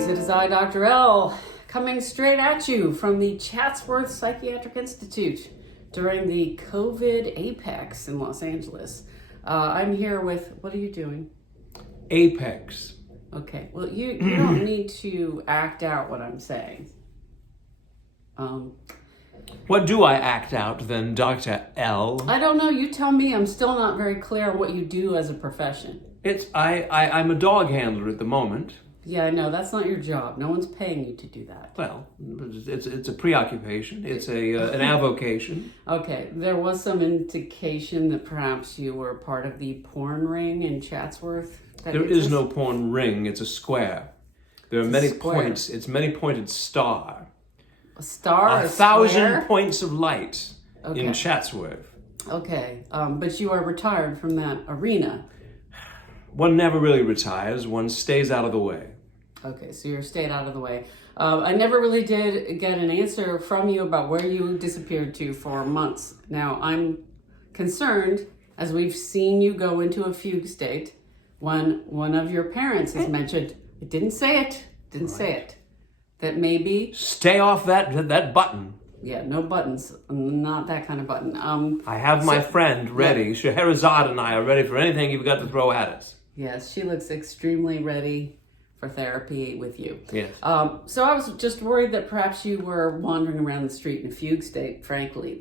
Greetings, it is I, Dr. L, coming straight at you from the Chatsworth Psychiatric Institute during the COVID Apex in Los Angeles. I'm here with, what are you doing? Apex. Okay, well, you don't need to act out what I'm saying. What do I act out then, Dr. L? I don't know, you tell me. I'm still not very clear what you do as a profession. I'm a dog handler at the moment. Yeah, I know, that's not your job. No one's paying you to do that. Well, it's a preoccupation. It's an avocation. Okay, there was some indication that perhaps you were part of the porn ring in Chatsworth. There is no porn ring. It's a square. There are many points. It's many pointed star. A star? 1,000 points of light in Chatsworth. Okay, but you are retired from that arena. One never really retires. One stays out of the way. Okay, so you're stayed out of the way. I never really did get an answer from you about where you disappeared to for months. Now, I'm concerned, as we've seen you go into a fugue state, when one of your parents has mentioned, it didn't say it, that maybe... Stay off that button. Yeah, no buttons. Not that kind of button. I have my friend ready. Yeah. Scheherazade and I are ready for anything you've got to throw at us. Yes, she looks extremely ready for therapy with you. Yes. So I was just worried that perhaps you were wandering around the street in a fugue state, frankly.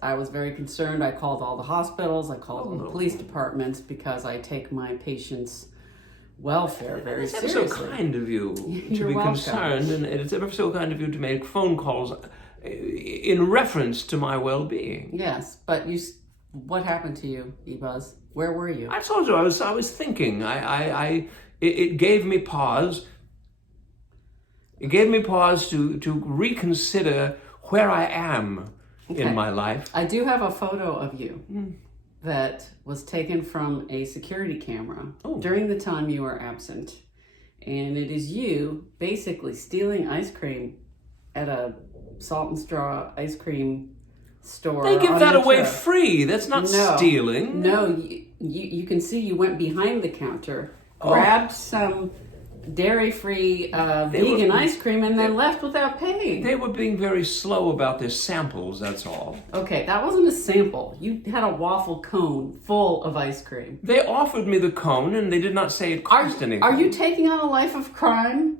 I was very concerned. I called all the hospitals. I called all the police departments because I take my patients' welfare very seriously. It's ever so kind of you to be concerned, and it's ever so kind of you to make phone calls in reference to my well-being. Yes, but what happened to you, E-Buzz? Where were you? I told you I was thinking. It gave me pause. It gave me pause to reconsider where I am in my life. I do have a photo of you that was taken from a security camera during the time you were absent. And it is you basically stealing ice cream at a Salt and Straw ice cream store. They give that away free. That's not stealing. No, you can see you went behind the counter, grabbed some dairy-free vegan ice cream, and then left without paying. They were being very slow about their samples, that's all. Okay, that wasn't a sample. You had a waffle cone full of ice cream. They offered me the cone, and they did not say it cost anything. Are you taking on a life of crime?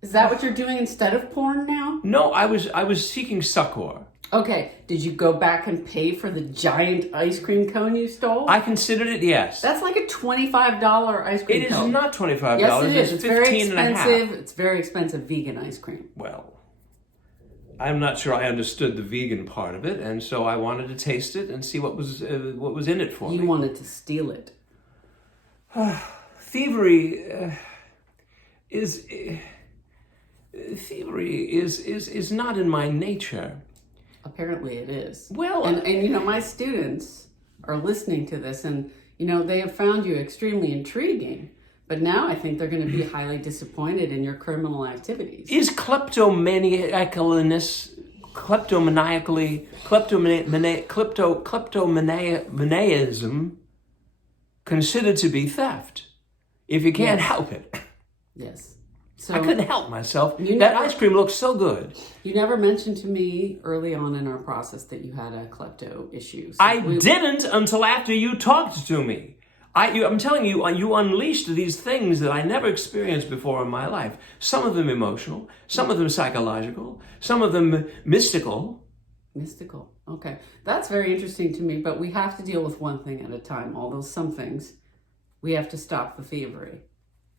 Is that what you're doing instead of porn now? No, I was seeking succor. Okay, did you go back and pay for the giant ice cream cone you stole? I considered it, yes. That's like a $25 ice cream cone. It is not $25. Yes, it is. It's very expensive. $15.50. It's very expensive vegan ice cream. Well, I'm not sure I understood the vegan part of it, and so I wanted to taste it and see what was in it for me. You wanted to steal it. Thievery is not in my nature. Apparently it is. Well, and my students are listening to this, and they have found you extremely intriguing. But now I think they're going to be highly disappointed in your criminal activities. Is kleptomaniaism considered to be theft if you can't help it? Yes. So I couldn't help myself. That ice cream looks so good. You never mentioned to me early on in our process that you had a klepto issue. So I didn't until after you talked to me. I'm telling you, you unleashed these things that I never experienced before in my life. Some of them emotional, some of them psychological, some of them mystical. Mystical. Okay. That's very interesting to me, but we have to deal with one thing at a time. Although some things, we have to stop the thievery.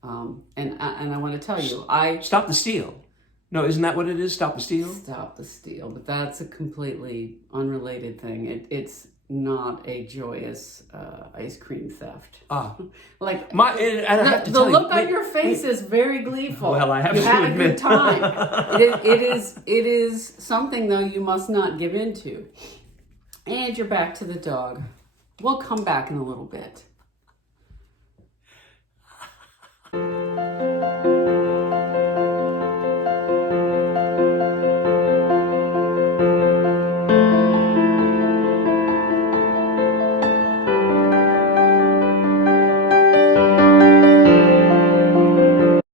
And I want to tell you, Stop the steal. No, isn't that what it is? Stop the steal? Stop the steal. But that's a completely unrelated thing. It's not a joyous ice cream theft. Like the look on your face is very gleeful. Well, I have to had admit. a good time. It is something though you must not give into. And you're back to the dog. We'll come back in a little bit.